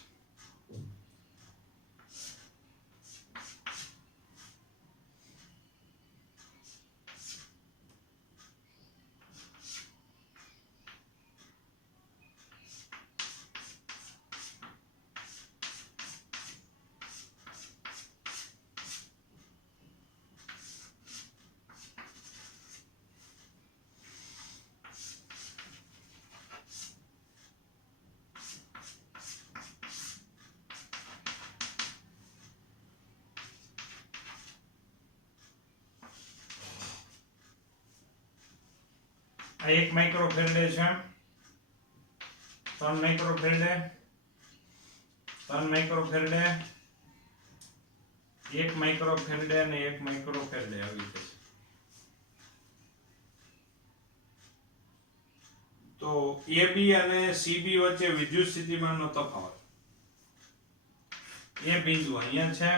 આ 1 માઇક્રોફેરેડે છે, 3 માઇક્રોફેરેડે, 3 માઇક્રોફેરેડે, 1 માઇક્રોફેરેડે અને 1 માઇક્રોફેરેડે આવી રીતે છે. તો AB અને CB વચ્ચે વિદ્યુત સ્થિતિમાનનો તફાવત. A બિંદુ અહીંયા છે,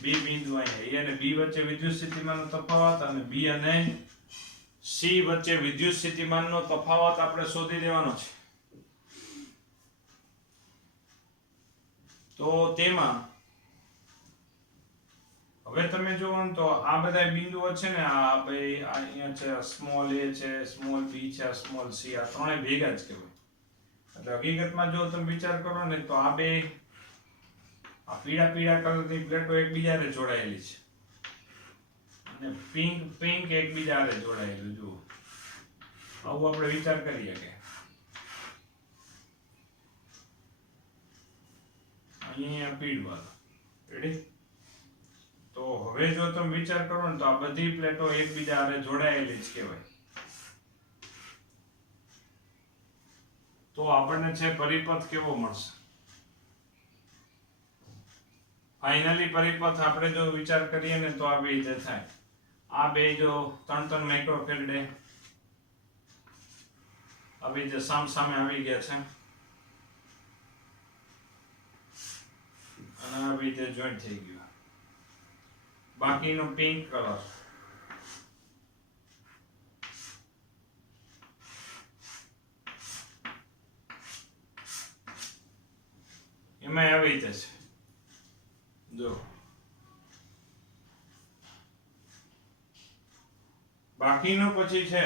B બિંદુ અહીંયા. A અને B વચ્ચે વિદ્યુત સ્થિતિમાનનો તફાવત અને B અને C વચ્ચે વિદ્યુત સ્થિતિમાનનો તફાવત આપણે શોધી લેવાનો છે. તો તેમાં હવે તમે જુઓ ને તો આ બધા બિંદુઓ છે ને, આ ભાઈ અહીંયા છે, સ્મોલ a છે, સ્મોલ b છે, સ્મોલ c, આ ત્રણે ભેગા જ કહેવાય. એટલે હકીકતમાં જો તમે વિચાર કરો ને તો આ બે આ પીળા પીળા કલરની પ્લેટો એકબીજાને જોડાયેલી છે અને પિંક પિંક એકબીજાને જોડાયેલું. જુઓ આવું આપણે વિચાર કરીએ કે અહીંયા પીળું વાળું રેડી. તો હવે જો તમે વિચાર કરો ને તો આ બધી પ્લેટો એકબીજા હારે જોડાયેલી જ કહેવાય. તો આપણને છે પરિપથ કેવો મળશે? ફાઇનલી પરિપથ આપણે જો વિચાર કરીએ ને તો આવી રીતે થાય. આ બે જો 3 માઇક્રોફેરેડે આવી રીતે સામે આવી ગયા છે અને આવી રીતે જોઈન્ટ થઈ ગયું. બાકીનો પિંક કલર એમાં આવી રીતે છે. જો બાકીનો પછી છે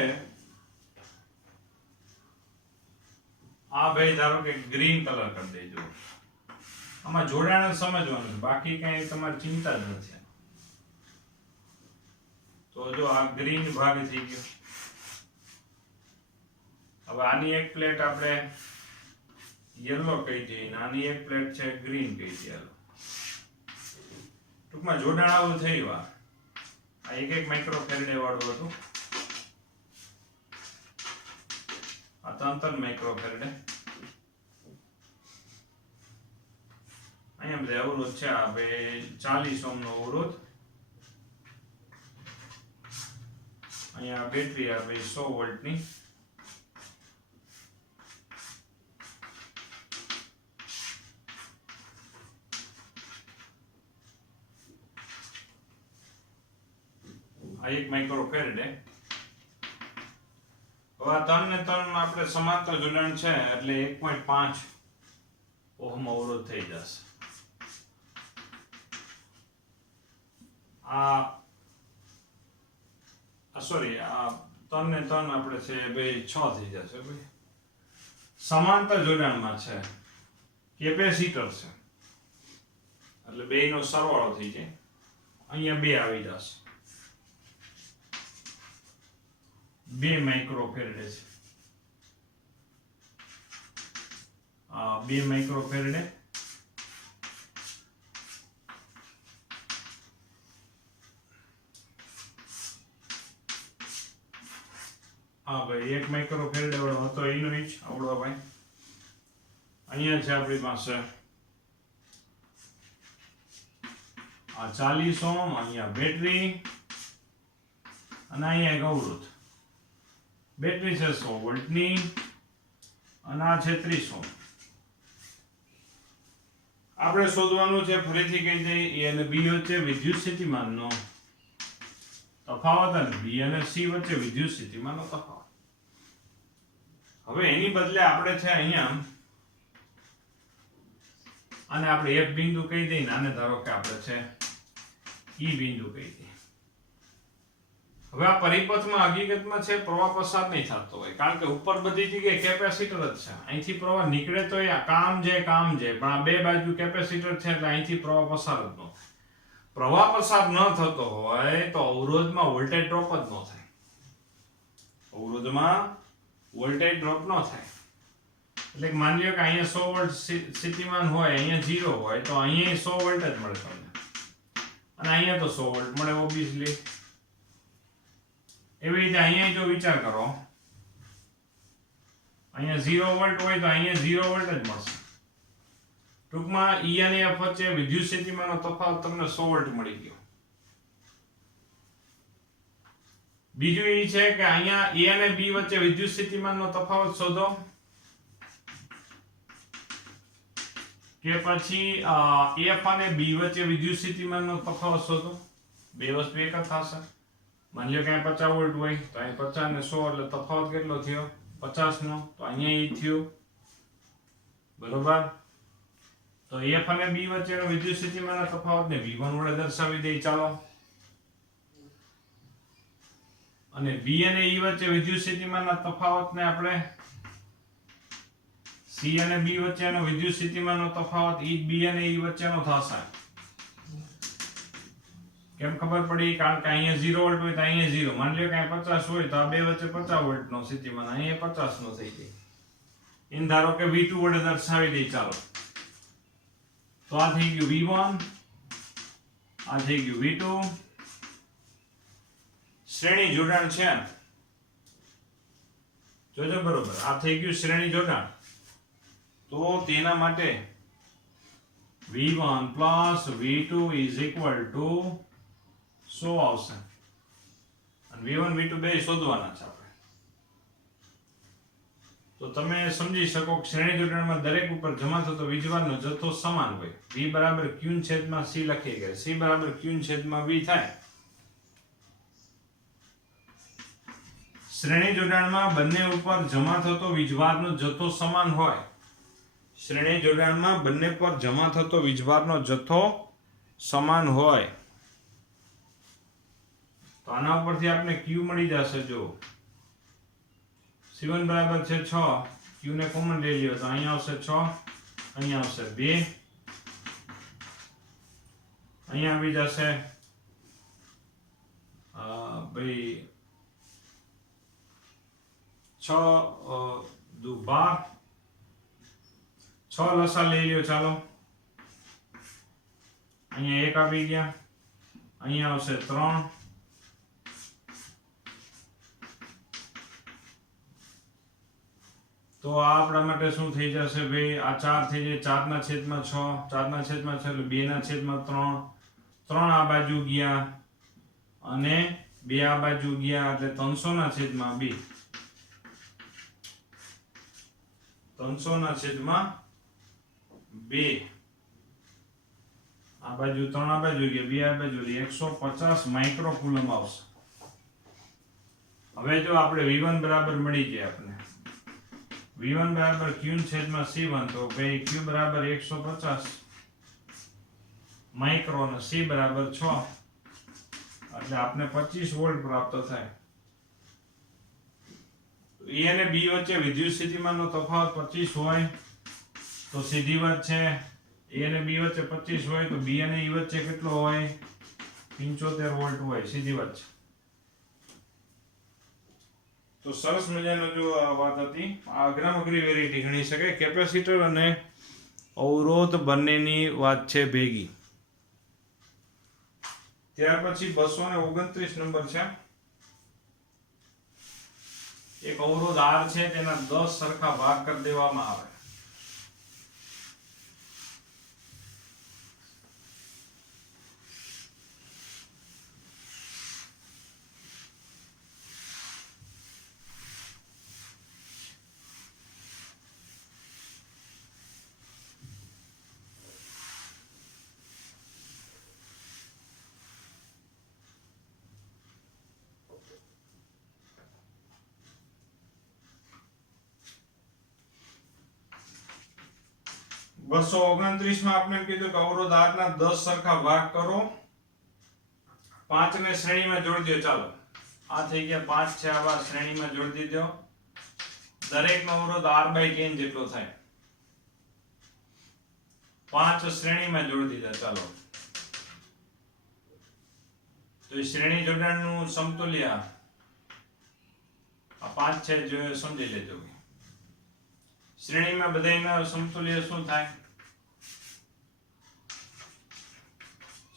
આ ભાઈ ધારો કે ગ્રીન કલર કરી દેજો. આમાં જોડાણ સમજવાનું છે, બાકી કઈ તમારી ચિંતા જ નથી. તો જો આ ગ્રીન ભાગ થઈ ગયો. હવે આની એક પ્લેટ આપણે યલો કહી દઈએ, આની એક પ્લેટ છે ગ્રીન કહી દઈએ. ટૂંકમાં જોડાણ આવું થયું. આ એક માઇક્રોફેરેડે વાળું હતું, આ 3 માઇક્રોફેરેડે. અહીંયા બધા અવરોધ છે. આ બે 40 ઓહ્મનો અવરોધ, અહીંયા બેટરી આવે 100 વોલ્ટની. આ 1 માઇક્રોફેરેડે. હવે આ 3 ને 3 આપણે સમાંતર જોડાણ છે એટલે 1.5 ઓહમ અવરોધ થઈ જશે. સોરી, આ 3 ને 3 આપણે છે બે 6 થઈ જશે. ભાઈ સમાંતર જોડાણમાં છે કેપેસિટર છે એટલે બેયનો સરવાળો થઈ જાય. અહીંયા 2 આવી જશે. 2 માઇક્રોફેરેડે છે. 2 માઇક્રોફેરેડે. હા ભાઈ 1 માઇક્રોફેરેડે વાળો હતો એનો જ આવડો ભાઈ. અહીંયા છે આપણી પાસે આ 40 ઓહમ, અહીંયા બેટરી અને અહીંયા એક અવરોધ. બેટરી છે 100 વોલ્ટની અને આ છે 30 ઓહમ. આપણે શોધવાનું છે, ફરીથી કહી દઈએ, એ અને બી વચ્ચે વિદ્યુત સ્થિતિમાનનો તફાવત અને બી અને સી વચ્ચે વિદ્યુત સ્થિતિમાનનો તફાવત. હવે એની બદલે આપણે છે અહીંયા આને આપણે F બિંદુ કહી દઈએ, આને ધારો કે આપણે છે E બિંદુ કહી દઈએ. હવે આ પરિપથમાં હકીકતમાં છે પ્રવાહ પસાર નહીં થતો હોય, કારણ કે ઉપર બધી જગ્યાએ કેપેસિટર જ છે. અહીંથી પ્રવાહ નીકળે તો એ કામ જાય, પણ આ બે બાજુ કેપેસિટર છે એટલે અહીંથી પ્રવાહ પસાર જ ન થાય. પ્રવાહ પસાર ન થતો હોય તો અવરોધમાં વોલ્ટેજ ડ્રોપ જ ન થાય. અવરોધમાં વોલ્ટેજ ડ્રોપ ન થાય. એટલે માની લો કે અહીંયા 100 વોલ્ટ સ્થિતિમાન હોય, અહીંયા 0 હોય, તો અહીંયા 100 વોલ્ટ જ મળે તમને, અને અહીંયા તો 100 વોલ્ટ મળે ઓબ્વિયસલી. એવી રીતે અહીંયા જો વિચાર કરો, અહીંયા 0 વોલ્ટ હોય તો અહીંયા 0 વોલ્ટ જ મળશે. ટૂંકમાં E અને F વચ્ચે વિદ્યુત સ્થિતિમાનનો તફાવત તમને 100 વોલ્ટ મળી ગયો. બીજું એ છે કે અહીંયા A અને B વચ્ચે વિદ્યુત સ્થિતિમાનનો તફાવત શોધો, કે પછી F અને B વચ્ચે વિદ્યુત સ્થિતિમાનનો તફાવત શોધો. બે વસ્તુ એક જ થશે. માની લો કે અહીંયા 50 વોલ્ટ હોય તો અહીં 50 ને 100 એટલે તફાવત કેટલો થયો? 50 નો. તો અહીંયા એ થયો, બરોબર. તો F અને B વચ્ચેનો વિદ્યુત સ્થિતિમાનનો તફાવતને V1 વડે દર્શાવી દઈએ ચાલો. અને B અને E વચ્ચે વિદ્યુત સ્થિતિમાનના તફાવતને આપણે C અને B વચ્ચેનો વિદ્યુત સ્થિતિમાનનો તફાવત E B અને E વચ્ચેનો થશે. કેમ ખબર પડી? કારણ કે અહીંયા 0 વોલ્ટ હોય તો અહીંયા 0. માની લો કે અહીંયા 50 હોય તો આ બે વચ્ચે 50 વોલ્ટનો સ્થિતિમાન, અહીંયા 50 નો થઈ જાય. એને ધારો કે V2 વડે દર્શાવી દઈએ. ચાલો, તો આ થઈ ગયું V1, આ થઈ ગયું V2. શ્રેણી જોડાણ છે, જોજો બરોબર. આ થઈ ગયું શ્રેણી જોડાણ. તો તેના માટે V1 plus V2 is equal to શું આવશે? અને V1 V2 બે શોધવાના છે આપણે. તો તમે સમજી શકો કે શ્રેણી જોડાણમાં દરેક ઉપર જમા થતો વીજભારનો જથ્થો સમાન હોય. V બરાબર Q છેદમાં C લખી ગયા. C બરાબર Q છેદમાં V થાય. શ્રેણી જોડાણમાં બંને ઉપર જમા થતો વીજભારનો જથ્થો સમાન હોય. શ્રેણી જોડાણમાં બંને પર જમા થતો વીજભારનો જથ્થો સમાન હોય. તો આના ઉપરથી આપણે Q મળી જશે. જો C1 બરાબર છે 6, Q ને કોમન લઈ લ્યો તો અહીંયા આવશે 6, અહીંયા આવશે 2, અહીંયા આવી જશે ભાઈ 6 દુ 12, 6 લસા લઈ લ્યો. ચાલો, અહીંયા 1 આવી ગયા, અહીંયા આવશે 3, તો આ આપણા માટે શું થઈ જશે ભાઈ? આ 4 થઈ જાય. 4 ના છેદમાં 6, 4 ના છેદમાં 6 એટલે 2 ના છેદમાં 3, 3 આ બાજુ ગયા અને 2 આ બાજુ ગયા એટલે 300 ના છેદમાં 2, 300 ના છેદમાં 2. આ બાજુ 3 આ બાજુ ગયા, 2 આ બાજુ, 150 માઇક્રોકુલમ આવશે. હવે જો આપણે V1 બરાબર મળી જાય આપણે V1 બરાબર Q છેદમાં C1, તો ભાઈ Q બરાબર 150 માઇક્રો અને C બરાબર 6, એટલે આપણે 25 વોલ્ટ પ્રાપ્ત થાય. E અને B વચ્ચે વિદ્યુત સ્થિતિમાનનો તફાવત 25 હોય તો સીધી વાત છે. A અને B વચ્ચે 25 હોય તો B અને E વચ્ચે કેટલો હોય? 75 વોલ્ટ હોય. સીધી વાત છે. તો સરસ મજાનો જો આ વાત હતી. આ અઘરામઘરી વેરાયટી ગણી શકાય. કેપેસિટર અને અવરોધ બંનેની વાત છે ભેગી. ત્યાર પછી 229 નંબર છે. એક અવરોધ R છે, તેના 10 સરખા ભાગ કરી દેવામાં આવે. બસો 29 માં આપણે કીધું કે અવરોધ R ના 10 સરખા ભાગ કરો, 5 ને શ્રેણીમાં જોડી દો. ચાલો, આ થઈ ગયા 5 છે, આવા શ્રેણીમાં જોડી દીધો. દરેકનો અવરોધ R/10 જેટલો થાય. 5 શ્રેણીમાં જોડી દીધા. ચાલો, તો એ શ્રેણી જોડાણનું સમતુલ્ય આ 5 છે, જો સમજી લેજો. શ્રેણીમાં બધાયના સમતુલ્ય શું થાય?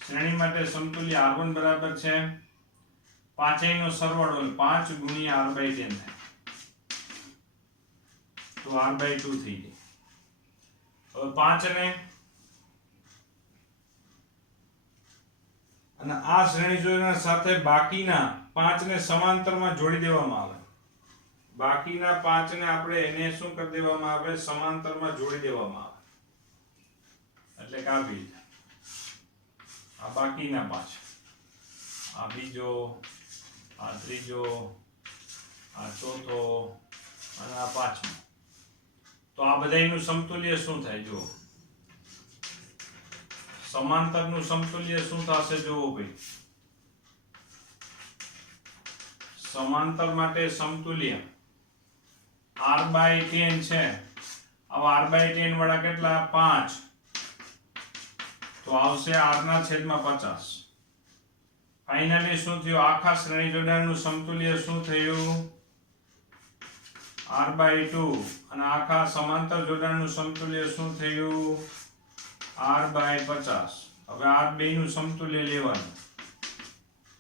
શ્રેણી માટે સમતુલ્ય R1 બરાબર છે પાંચેયનો સરવાળો, 5 ગુણ્યા R/10 થાય, તો R/2 થઈ જાય. હવે 5 ને અને આ શ્રેણી જોડાણ સાથે બાકીના 5 ને સમાંતરમાં જોડી દેવામાં આવે. બાકીના 5 ને આપણે એને શું કરી દેવામાં આવે? સમાંતરમાં જોડી દેવામાં આવે. એટલે કે આવી આ બાકીના 5, આ બીજો, આ ત્રીજો, આ ચોથો અને આ પાંચમો. તો આ બધાયનું સમતુલ્ય શું થાય? જો સમાંતરનું સમતુલ્ય શું થશે? જોવો ભાઈ, સમાંતર માટે સમતુલ્ય R/10 છે. હવે r/10 વાળા કેટલા 5 તો આવશે r ના છેદમાં 50. ફાઇનલી શું થયું આખા શ્રેણી જોડાણનું સમતુલ્ય શું થયું r/2 અને આખા સમાંતર જોડાણનું સમતુલ્ય શું થયું r/50. હવે આ બેયનું સમતુલ્ય લેવાનું.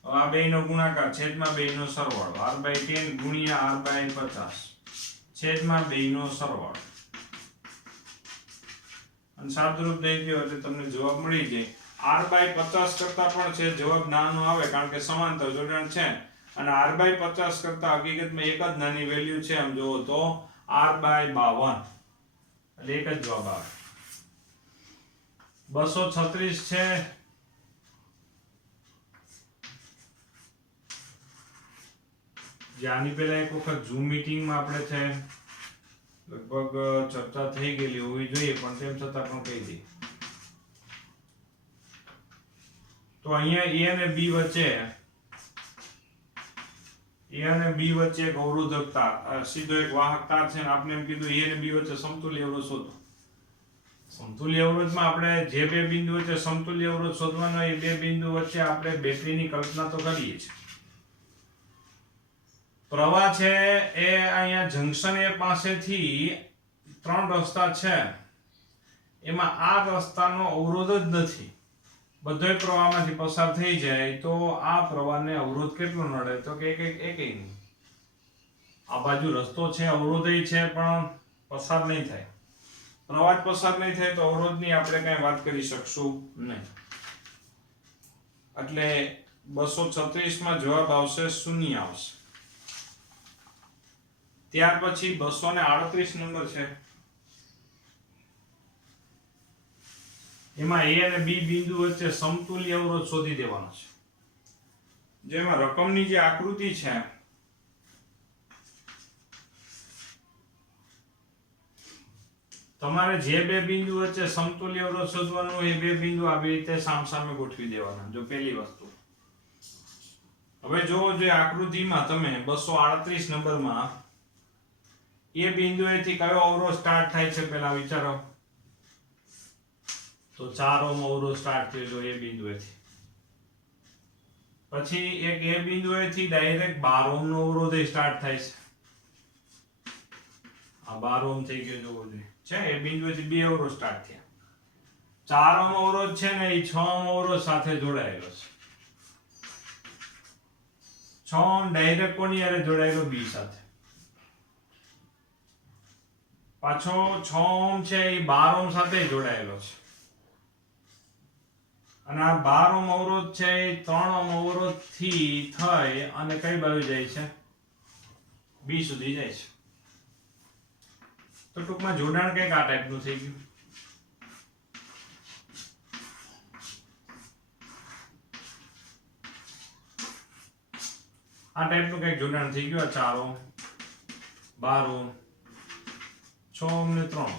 હવે આ બેયનો ગુણાકાર છેદમાં બેયનો સરવાળો r/10 ગુણ્યા r/50 છેદમાં બેયનો સરવાળો અને સાદુરૂપ દઈ દો એટલે તમને જવાબ મળી જાય. r/50 કરતા પણ છે જવાબ નાનો આવે કારણ કે સમાંતર જોડાણ છે અને r/50 કરતા હકીકતમાં એક જ નાની વેલ્યુ છે આમ જોવો તો r/52 એટલે એક જ જવાબ આવે. 236 છે જે આની પહેલા એક વખત ઝૂમ મીટિંગમાં આપણે છે લગભગ ચર્ચા થઈ ગયેલી હોવી જોઈએ પણ તેમ છતાં પણ કહી દઈએ તો અહીંયા a અને b વચ્ચે એક અવરોધક તાર સીધો એક વાહક તાર છે અને આપણે એમ કીધું a અને b વચ્ચે સમતુલ્ય અવરોધ શોધો. સમતુલ્ય અવરોધમાં આપણે જે બે બિંદુ વચ્ચે સમતુલ્ય અવરોધ શોધવાનો એ બે બિંદુ વચ્ચે આપણે બેટરીની કલ્પના તો કરીએ છીએ. પ્રવાહ છે એ અહીંયા જંકશન એ પાસેથી 3 રસ્તા છે એમાં આ રસ્તાનો અવરોધ જ નથી બધોય પ્રવાહમાંથી પસાર થઈ જાય તો આ પ્રવાહને અવરોધ કેટલો નડે તો કે એક નહીં. આ બાજુ રસ્તો છે અવરોધય છે પણ પસાર નહીં થાય પ્રવાહ જ પસાર નહીં થાય તો અવરોધની આપણે કઈ વાત કરી શકશું નહીં. એટલે 236 માં જવાબ આવશે 0 આવશે. ત્યાર પછી 238 નંબર છે એમાં a અને b બિંદુ વચ્ચે સમતુલ્ય અવરોધ શોધી દેવાનો છે. જેમાં રકમની જે આકૃતિ છે તમારે જે બે બિંદુ વચ્ચે સમતુલ્ય અવરોધ શોધવાનો એ બે બિંદુ આવી રીતે સામસામે ગોઠવી દેવાના. જો પહેલી વસ્તુ હવે જો જે આકૃતિમાં તમે 238 નંબરમાં એ બિંદુએથી કયો અવરોધ સ્ટાર્ટ થાય છે પહેલા વિચારો તો 4 ઓહ્મ અવરોધ સ્ટાર્ટ થયો જો એ બિંદુએથી. પછી એક એ બિંદુએથી ડાયરેક્ટ 12 ઓહ્મ નો અવરોધ સ્ટાર્ટ થાય છે. આ 12 ઓહ્મ થઈ ગયો જોવો જોઈએ છે એ બિંદુએથી બે અવરોધ સ્ટાર્ટ થયા. 4 ઓહ્મ અવરોધ છે ને એ 6 ઓહ્મ અવરોધ સાથે જોડાયેલો છે. 6 ઓહ્મ ડાયરેક્ટ કોની હારે જોડાયેલો બી સાથે. પાછો 6 ઓહ્મ છે એ 12 ઓહ્મ સાથે જોડાયેલો છે અને આ 12 ઓહ્મ અવરોધ છે એ 3 ઓહ્મ અવરોધ થી થઈ અને કઈ બાજુ જાય છે બી સુધી જાય છે. તો ટૂંકમાં જોડાણ કંઈક આ ટાઈપનું થઈ ગયું. આ ટાઈપનું કંઈક જોડાણ થઈ ગયું. આ 4 ઓહ્મ 12 ઓહ્મ 6 ઓહ્મ ને 3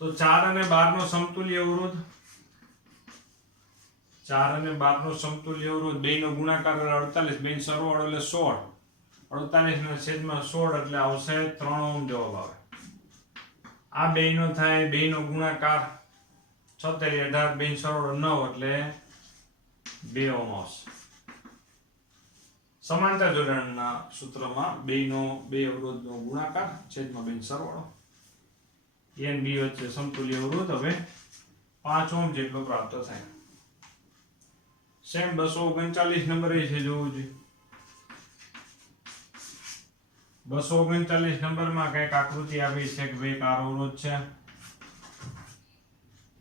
તો 4 અને 12 નો સમતુલ્ય અવરોધ 4 અને 12 નો સમતુલ્ય અવરોધ બેયનો ગુણાકાર એટલે 48 બેયનો સરવાળો એટલે 16 48 ના છેદમાં 16 એટલે આવશે 3 ઓહ્મ જવાબ આવે. આ બેયનો થાય બેયનો ગુણાકાર 76 18 બેયનો સરવાળો 9 એટલે 2 ઓહ્મ આવશે. સમાંતર જોડાણના સૂત્રમાં બેયનો બે અવરોધનો ગુણાકાર છેદમાં બેયનો સરવાળો a અને b વચ્ચે સમતુલ્ય અવરોધ હવે 5 ઓહ્મ જેટલો પ્રાપ્ત થાય. સેમ 239 નંબર એ છે જોવું જોઈએ. 239 નંબરમાં કઈક આકૃતિ આવી છે કે બે કાર અવરોધ છે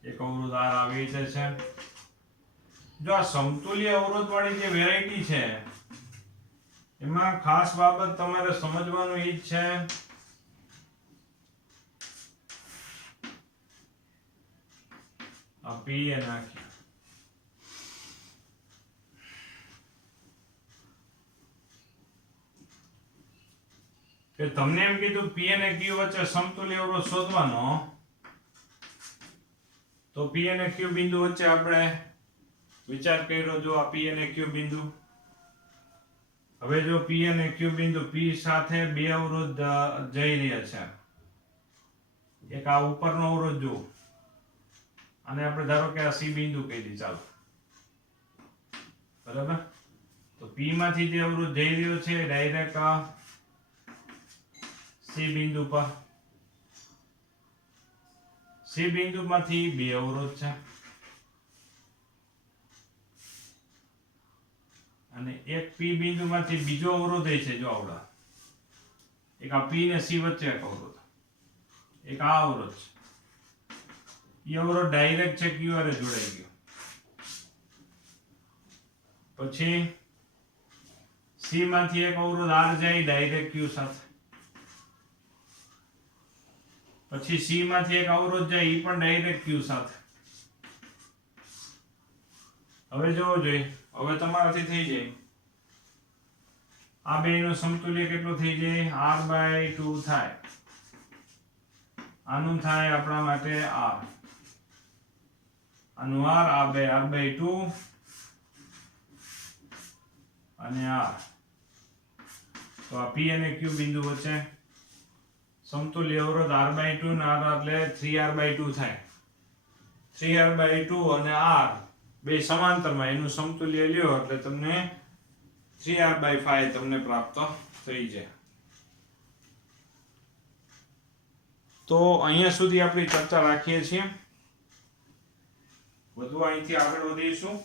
એક અવરોધ R આવી રીતે છે. જો આ સમતુલ્ય અવરોધ વાળી જે વેરાયટી છે એમાં ખાસ બાબત તમારે સમજવાનું એ જ છે આ P એ નાખી કે તમને એમ કીધું P અને Q વચ્ચે સમતુલ્ય અવરોધ શોધવાનો તો P અને Q બિંદુ વચ્ચે આપણે વિચાર કર્યો. જો આ P અને Q બિંદુ હવે જો P અને Q બિંદુ P સાથે બે અવરોધ જઈ રહ્યા છે. એક આ ઉપરનો અવરોધ જો, અને આપણે ધારો કે આ C બિંદુ કહી દઈએ, ચાલો, બરાબર. તો P માંથી જે અવરોધ જઈ રહ્યો છે ડાયરેક્ટ C બિંદુ પર, C બિંદુમાંથી બે અવરોધ છે, અને એક P બિંદુમાંથી બીજો અવરોધ છે. જો આવડા એક આ P ને C વચ્ચે એક અવરોધ, એક આ અવરોધ છે. એ અવરોધ ડાયરેક્ટ છે Q હારે જોડાઈ ગયો. પછી C માંથી એક અવરોધ R જાય ડાયરેક્ટ Q સાથે. પછી C માંથી એક અવરોધ જાય એ પણ ડાયરેક્ટ Q સાથે. હવે જોવો જોઈએ, હવે તમારાથી થઈ જાય આ બેયનો સમતુલ્ય કેટલો થઈ જાય? R/2 થાય. આનું થાય આપણા માટે R, આનું R, આ બે R/2 અને R. તો આ P અને Q બિંદુ વચ્ચે સમતુલ્ય અવરોધ R/2 ને R એટલે 3R/2 થાય. 3R/2 અને R બે સમાંતરમાં, એનું સમતુલ્ય લ્યો એટલે તમને 3R/5 તમને પ્રાપ્ત થઈ જાય. તો અહીંયા સુધી આપણી ચર્ચા રાખીએ છીએ. વધુ અહીંથી આગળ વધીશું.